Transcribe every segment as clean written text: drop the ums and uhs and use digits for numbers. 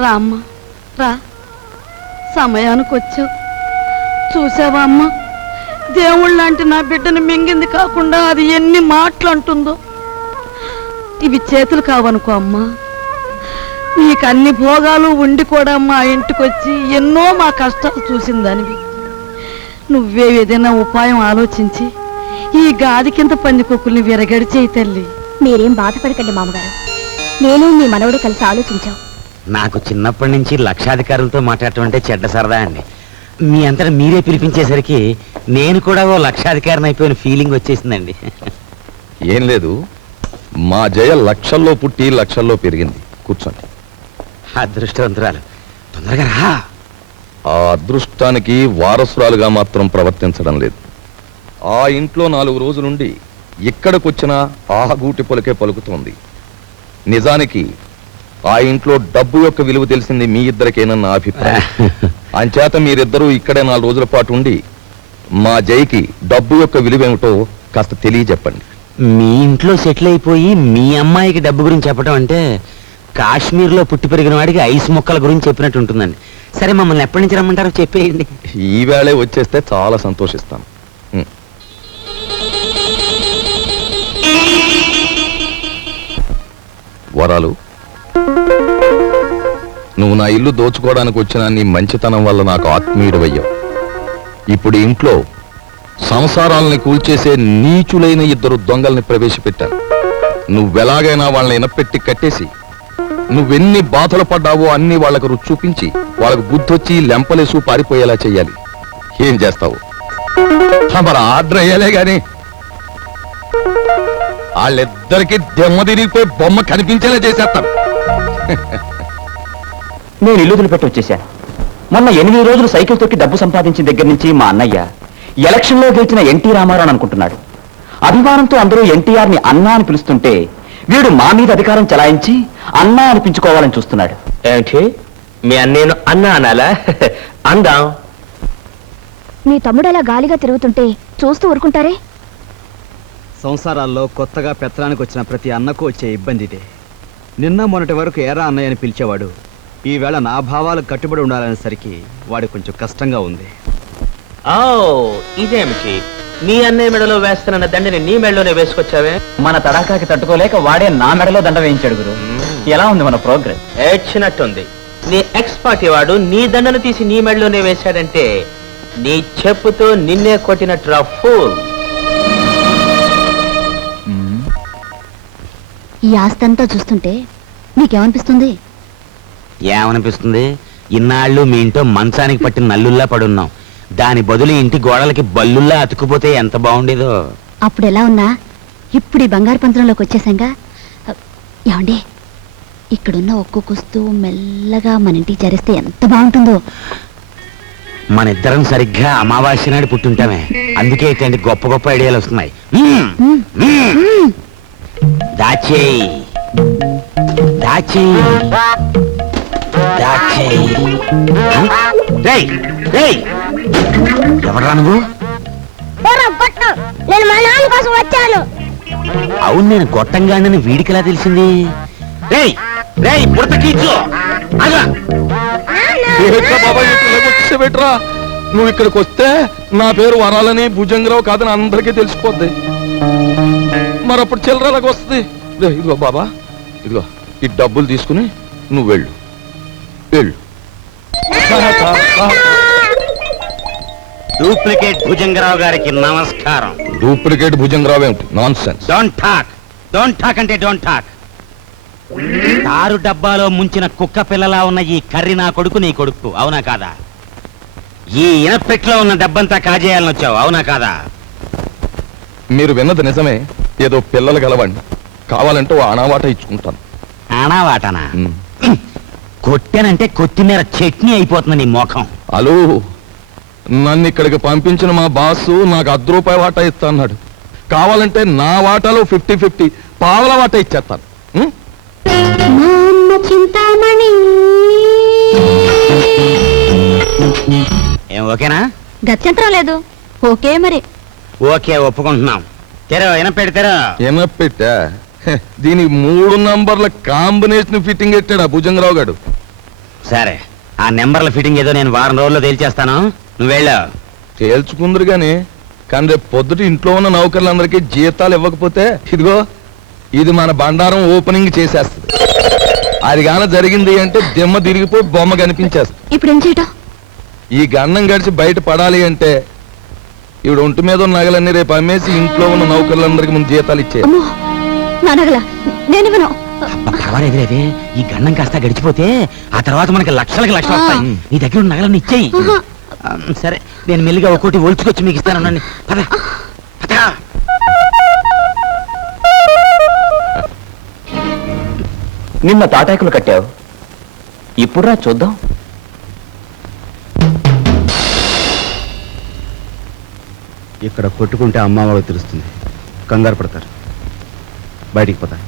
రా అమ్మా రా, సమయానికి వచ్చావు. చూసావా అమ్మా, దేవుళ్ళ లాంటి నా బిడ్డను మింగింది కాకుండా అది ఎన్ని మాటలు అంటుందో. ఇవి చేతులు కావనుకో అమ్మా, నీకు అన్ని భోగాలు ఉండి కూడా మా ఇంటికి వచ్చి ఎన్నో మా కష్టాలు చూసిందానివి. నువ్వే ఏదైనా ఉపాయం ఆలోచించి ఈ గాది కింద పందికొక్కుల్ని విరగడి చేయి తల్లి. మీరేం బాధపడకండి మామగారు, నేను మీ మనవడు కలిసి ఆలోచించాం. నాకు చిన్నప్పటి నుంచి లక్షాధికారులతో మాట్లాడటం అంటే చెడ్డ సరదా అండి. మీ అంతటా మీరే పిలిపించేసరికి నేను కూడా ఓ లక్షాధికారిని అయిపోయిన ఫీలింగ్ వచ్చేసిందండి. ఏం లేదు, మా జయ లక్షల్లో పుట్టి లక్షల్లో పెరిగింది. కూర్చోండి. అదృష్టవంతురాలు, తొందరగా రా. ఆ అదృష్టానికి వారసురాలుగా మాత్రం ప్రవర్తించడం లేదు. ఆ ఇంట్లో 4 రోజులుండి ఇక్కడికొచ్చినా ఆ గూటి పలుకే పలుకుతోంది. నిజానికి ఆ ఇంట్లో డబ్బు యొక్క విలువ తెలిసింది మీ ఇద్దరికేనన్న అభిప్రాయం. అంచేత మీరిద్దరూ ఇక్కడే 4 రోజుల పాటు ఉండి మా జైకి డబ్బు యొక్క విలువ ఏమిటో కాస్త తెలియజెప్పండి. మీ ఇంట్లో సెటిల్ అయిపోయి మీ అమ్మాయికి డబ్బు గురించి చెప్పడం అంటే కాశ్మీర్లో పుట్టి పెరిగిన వాడికి ఐస్ మొక్కల గురించి చెప్పినట్టు ఉంటుందండి. సరే, మమ్మల్ని ఎప్పటి నుంచి రమ్మంటారో చెప్పేయండి. ఈవేళే వచ్చేస్తే చాలా సంతోషిస్తాను. వరాలు, నువ్వు నా ఇల్లు దోచుకోవడానికి వచ్చిన నీ మంచితనం వల్ల నాకు ఆత్మీయుడవయ్యావు. ఇప్పుడు ఇంట్లో సంసారాలని కూల్చేసే నీచులైన 2 దొంగల్ని ప్రవేశపెట్టాను. నువ్వెలాగైనా వాళ్ళని ఇనపెట్టి కట్టేసి నువ్వెన్ని బాధలు పడ్డావో అన్ని వాళ్లకు రుచి చూపించి వాళ్ళకు బుద్ధొచ్చి లెంపలేసు పారిపోయేలా చెయ్యాలి. ఏం చేస్తావు? మరి ఆర్డర్ అయ్యాలే గాని వాళ్ళిద్దరికి దెమ్మ తిరిగిపోయి బొమ్మ కనిపించేలా చేసేస్తాను. నేను ఇల్లు వదిలిపెట్టి వచ్చేశాను. మొన్న 8 రోజులు సైకిల్ తొక్కి డబ్బు సంపాదించిన దగ్గర నుంచి మా అన్నయ్య ఎలక్షన్లో గెలిచిన ఎన్టీ రామారావు అనుకుంటున్నాడు. అభిమానంతో అందరూ ఎన్టీఆర్ని అన్నా అని పిలుస్తుంటే వీడు మా మీద అధికారం చలాయించి అన్నా అనిపించుకోవాలని చూస్తున్నాడు. ఏమిటి, మీ అన్నేను అన్నా అనాలా? అందాం. మీ తమ్ముడు అలా గాలిగా తిరుగుతుంటే చూస్తూ ఊరుకుంటారే? సంసారాల్లో కొత్తగా పెత్తనానికి వచ్చిన ప్రతి అన్నకు వచ్చే ఇబ్బంది ఇదే. నిన్న మొన్నటి వరకు ఏరా అన్నయ్య అని పిలిచేవాడు ఈవేళ నా భావాలకు కట్టుబడి ఉండాలనేసరికి వాడి కొంచెం కష్టంగా ఉంది. ఓ, ఇదేమిటి, మీ అన్నయ్య మెడలో వేస్తున్న దండని నీ మెడలోనే వేసుకొచ్చావే? మన తడాకాకి తట్టుకోలేక వాడే నా మెడలో దండ వేయించాడు గురు. ఎలా ఉంది మన ప్రోగ్రెస్? ఏడ్చినట్టుంది. నీ ఎక్స్ పార్టీ వాడు నీ దండను తీసి నీ మెడలోనే వేశాడంటే నీ చెప్పుతో నిన్నే కొట్టినట్టు ఫూల్. ఈ ఆస్తంతా చూస్తుంటే నీకేమనిపిస్తుంది? ఏమనిపిస్తుంది? ఇన్నాళ్ళు మీ ఇంట్లో మంచానికి పట్టిన నల్లుల్లా పడున్నాం. దాని బదులు ఇంటి గోడలకి బల్లుల్లా అతుక్కుపోతే ఎంత బాగుండేదో. అప్పుడు ఎలా ఉన్నా ఇప్పుడు ఈ బంగారు పంత్రంలోకి వచ్చేసాంగా. ఏమండి, ఇక్కడున్న ఒక్కొక్క వస్తువు మెల్లగా మన ఇంటికి చేరిస్తే ఎంత బాగుంటుందో. మన ఇద్దరం సరిగ్గా అమావాస్య నాడు పుట్టుంటామే. అందుకే ఇట్లాంటి గొప్ప గొప్ప ఐడియాలు వస్తున్నాయి. దాచేయి దాచేయి దాచేయి. ఎవడరా నువ్వు? నేను మా నాన్న కోసం వచ్చాను. అవును, నేను గొట్టంగానని వీడికి ఎలా తెలిసింది? రేయ్ రేయ్ పుడతకీచు, పెట్టరా, నువ్వు ఇక్కడికి వస్తే నా పేరు వరాలని భుజంగరావు కాదని అందరికీ తెలిసిపోద్ది. మరప్పుడు చిల్లరలాగా వస్తుంది. ఇదిగో బాబా, ఇదిగో ఈ డబ్బులు తీసుకుని నువ్వు వెళ్ళు వెళ్ళు. డూప్లికేట్ భుజంగరావు గారికి నమస్కారం. డూప్లికేట్ భుజంగరావు ఏమిటి? Non sense. డోంట్ టాక్ అంటే డోంట్ టాక్. తారు డబ్బాలో ముంచిన కుక్క పిల్లలా ఉన్న ఈ కర్రి నా కొడుకు, నీ కొడుకు, అవునా కాదా? ఈ ఇనపెట్లో ఉన్న డబ్బంతా కాజేయాలని వచ్చావు, అవునా కాదా? మీరు విన్నది నిజమే. ఏదో పిల్లలు గలవండి, కావాలంటే ఓ అనావాట ఇచ్చుకుంటాను. అనావాటనా? కొట్టానంటే కొత్తిమీర చట్నీ అయిపోతుంది నీ మోఖం. హలో, నన్ను ఇక్కడికి పంపించిన మా బాసు నాకు ₹10 వాటా ఇస్తా అన్నాడు. కావాలంటే నా వాటాలో 50-50 పావల వాటా ఇచ్చేస్తాను. ఏం ఓకేనా? గత్యంతరం లేదు. ఓకే మరి. ఓకే, ఒప్పుకుంటున్నాం. తెరో ఎనపెడతారో. ఎనపెట్టా? దీనికి 3 నంబర్ల కాంబినేషన్ ఫిట్టింగ్ పెట్టాడు ఆ భుజంగరావు గారు. సరే, ఆ నెంబర్ల ఫిట్టింగ్ ఏదో నేను వారం రోజుల్లో తేల్చేస్తాను, నువ్వు వెళ్ళు. తేల్చుకుందరు గాని కానీ రేపు పొద్దుట ఇంట్లో ఉన్న నౌకర్లందరికీ జీతాలు ఇవ్వకపోతే ఇదిగో ఇది మన బండారం ఓపెనింగ్ చేసేస్తుంది. అది గాన జరిగింది అంటే దిమ్మ తిరిగిపోయి బొమ్మ కనిపించేస్తుంది. ఇప్పుడు ఏం చేయటం? ఈ గన్నం గడిచి బయట పడాలి అంటే ఇవిడ ఒంటి మీద ఉన్న నగలన్నీ రేపు అమ్మేసి ఇంట్లో ఉన్న నౌకర్లందరికీ ముందు జీతాలు ఇచ్చే. అమ్మో, నా నగల నేనివ్వను. పర్వాలేదులేదే, ఈ గండం కాస్త గడిచిపోతే ఆ తర్వాత మనకి లక్షలకి లక్షలు వస్తాయి. నీ దగ్గర ఉన్న నగలన్నీ ఇచ్చేయి. సరే, నేను మెల్లిగా ఒక్కోటి ఒలుచుకొచ్చి మీకు ఇస్తాను. పద పద. నిన్న తాటాకులు కట్టావు, ఇప్పుడురా చూద్దాం. ఇక్కడ కొట్టుకుంటే అమ్మ వాళ్ళకి తెలుస్తుంది, కంగారు పడతారు, బయటికి పోతారు.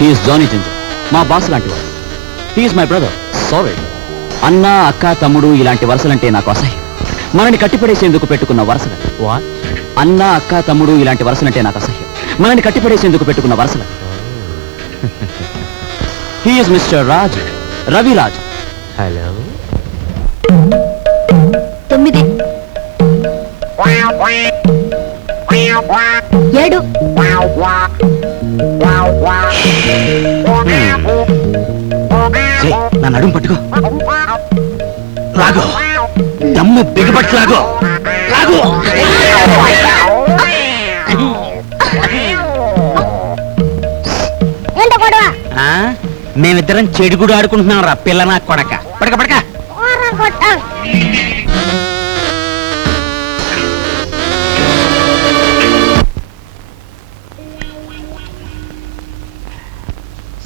హీఈస్ జానీ జింజర్, మా బాస్ లాంటి వాడు. He's my brother. సారీ. అన్న, అక్క, తమ్ముడు ఇలాంటి వరుసలంటే నాకు అసహ్యం. మనని కట్టిపడేసేందుకు పెట్టుకున్న వరుసలు. అన్న, అక్క, తమ్ముడు ఇలాంటి వరుసలంటే నాకు అసహ్యం. మనని కట్టిపడేసేందుకు పెట్టుకున్న వరుసలు. He's mister Raj, Raviraj. Hello. 9 7 నా నడుము పట్టుకో, లాగో, దమ్ము బిగబట్టి లాగో, లాగో. మేమిద్దరం చెడుగుడు ఆడుకుంటున్నాం రా పిల్ల నా కొడక. పడక పడక.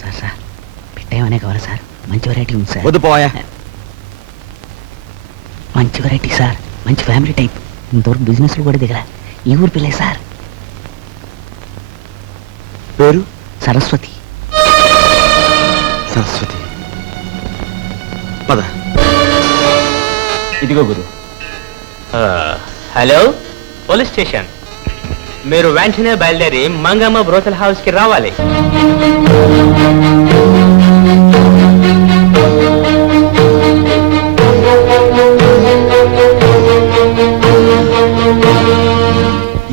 సార్ సార్, పెట్టేమనే కావాలి సార్? మంచి వెరైటీ ఉంది సార్. వద్దు పోయా. మంచి వెరైటీ సార్, మంచి ఫ్యామిలీ టైప్. ఇంతవరకు బిజినెస్ లో కూడా దిగల. ఈ ఊరు పిల్లే సార్. పేరు? సరస్వతి. సరస్వతి. పద. ఇదిగో గురు. Hello, police station. మీరు వెంటనే బయలుదేరి మంగమ్మ బ్రోతల్ హౌస్ కి రావాలి.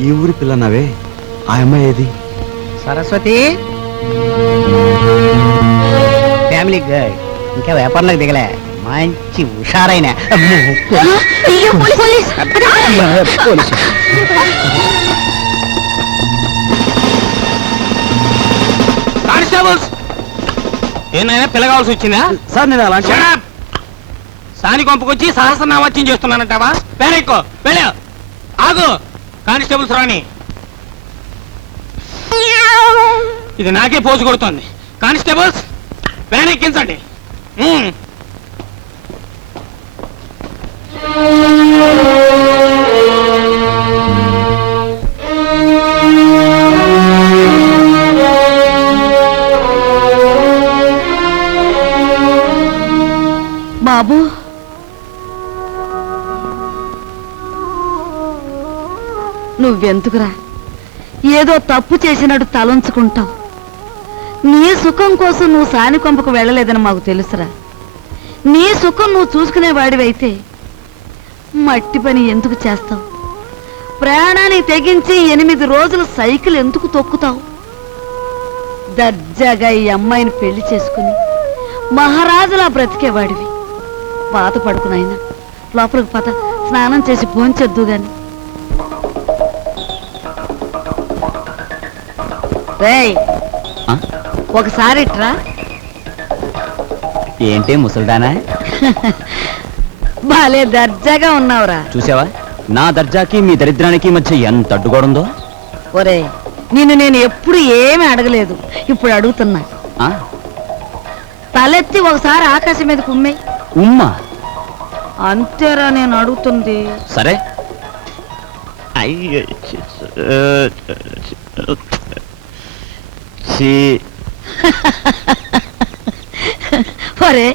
ఈ ఊరి పిల్ల నావే, ఆ అమ్మాయి ఏది? సరస్వతి ఫ్యామిలీ గర్ల్, ఇంకా వ్యాపారంలోకి దిగలే, మంచి హుషారైన అయ్యో, పోలీస్! పోలీసు. కానిస్టేబుల్స్, ఏమైనా పిల్ల కావాల్సి వచ్చిందా? సార్ నేను అలాంటి సాని కొంపకొచ్చి సహస్రనామత్యం చేస్తున్నానంటావా? పేరెక్కో, వెళ్ళా. ఆగు. కానిస్టేబుల్స్ రాని. ఇది నాకే పోజు కొడుతోంది. కానిస్టేబుల్స్, వ్యాన్ ఎక్కించండి. బాబు, నువ్వెందుకురా ఏదో తప్పు చేసినట్టు తలంచుకుంటావు? నీ సుఖం కోసం నువ్వు సాని కొంపకు వెళ్ళలేదని మాకు తెలుసురా. నీ సుఖం నువ్వు చూసుకునేవాడివైతే మట్టి పని ఎందుకు చేస్తావు? ప్రయాణానికి తెగించి 8 రోజులు సైకిల్ ఎందుకు తొక్కుతావు? దర్జాగా ఈ అమ్మాయిని పెళ్లి చేసుకుని మహారాజులా బ్రతికేవాడివి. బాధపడుకునైనా లోపలికి పద, స్నానం చేసి భోంచెద్దు గాని. రేయ్, ఒకసారి ఇట్రా. ఏంటే ముసల్దానా? బాలే దర్జాగా ఉన్నావురా. చూసావా, నా దర్జాకి మీ దరిద్రానికి మధ్య ఎంత అడ్డుగోడుందో. ఒరే, నిన్ను నేను ఎప్పుడు ఏమీ అడగలేదు, ఇప్పుడు అడుగుతున్నా. ఆ? తలెత్తి ఒకసారి ఆకాశం మీద కుమ్మే. ఉమ్మా? అంతేరా నేను అడుగుతుంది. సరే. ఒరే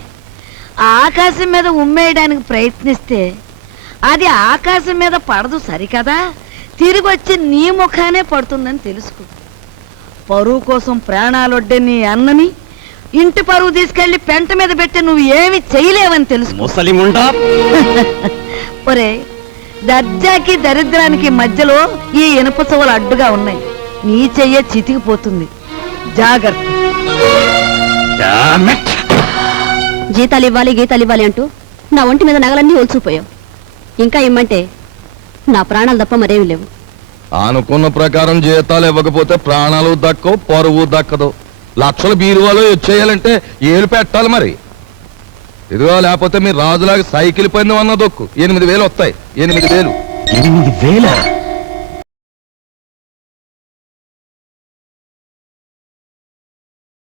ఆకాశం మీద ఉమ్మేయడానికి ప్రయత్నిస్తే అది ఆకాశం మీద పడదు సరికదా, తిరిగి వచ్చి నీ ముఖానే పడుతుందని తెలుసుకో. పరువు కోసం ప్రాణాలొడ్డే నీ అన్నని ఇంటి పరువు తీసుకెళ్లి పెంట మీద పెట్టి నువ్వు ఏమి చేయలేవని తెలుసుకో. ముసలిముండా ఒరే దర్జాకి దరిద్రానికి మధ్యలో ఈ ఇనుప చెవులు అడ్డుగా ఉన్నాయి. నీ చెయ్య చితికిపోతుంది, జాగ్రత్త. Damn it! జీతాలు ఇవ్వాలి గీతాలు ఇవ్వాలి అంటూ నా ఒంటి మీద నగలన్నీ ఒలుచుకుపోయావు. ఇంకా ఇమ్మంటే నా ప్రాణాలు తప్ప మరేమి లేవు. అనుకున్న ప్రకారం జీతాలు ఇవ్వకపోతే ప్రాణాలు దక్కవు, పరువు దక్కదు. లక్షల బీరువాలో వచ్చేయాలంటే ఏలు పెట్టాలి మరి. ఇదిగో లేకపోతే మీరు రాజులాగా సైకిల్ పందెం అన్న దొక్కు 8,000 వస్తాయి. 8,000. 8,000?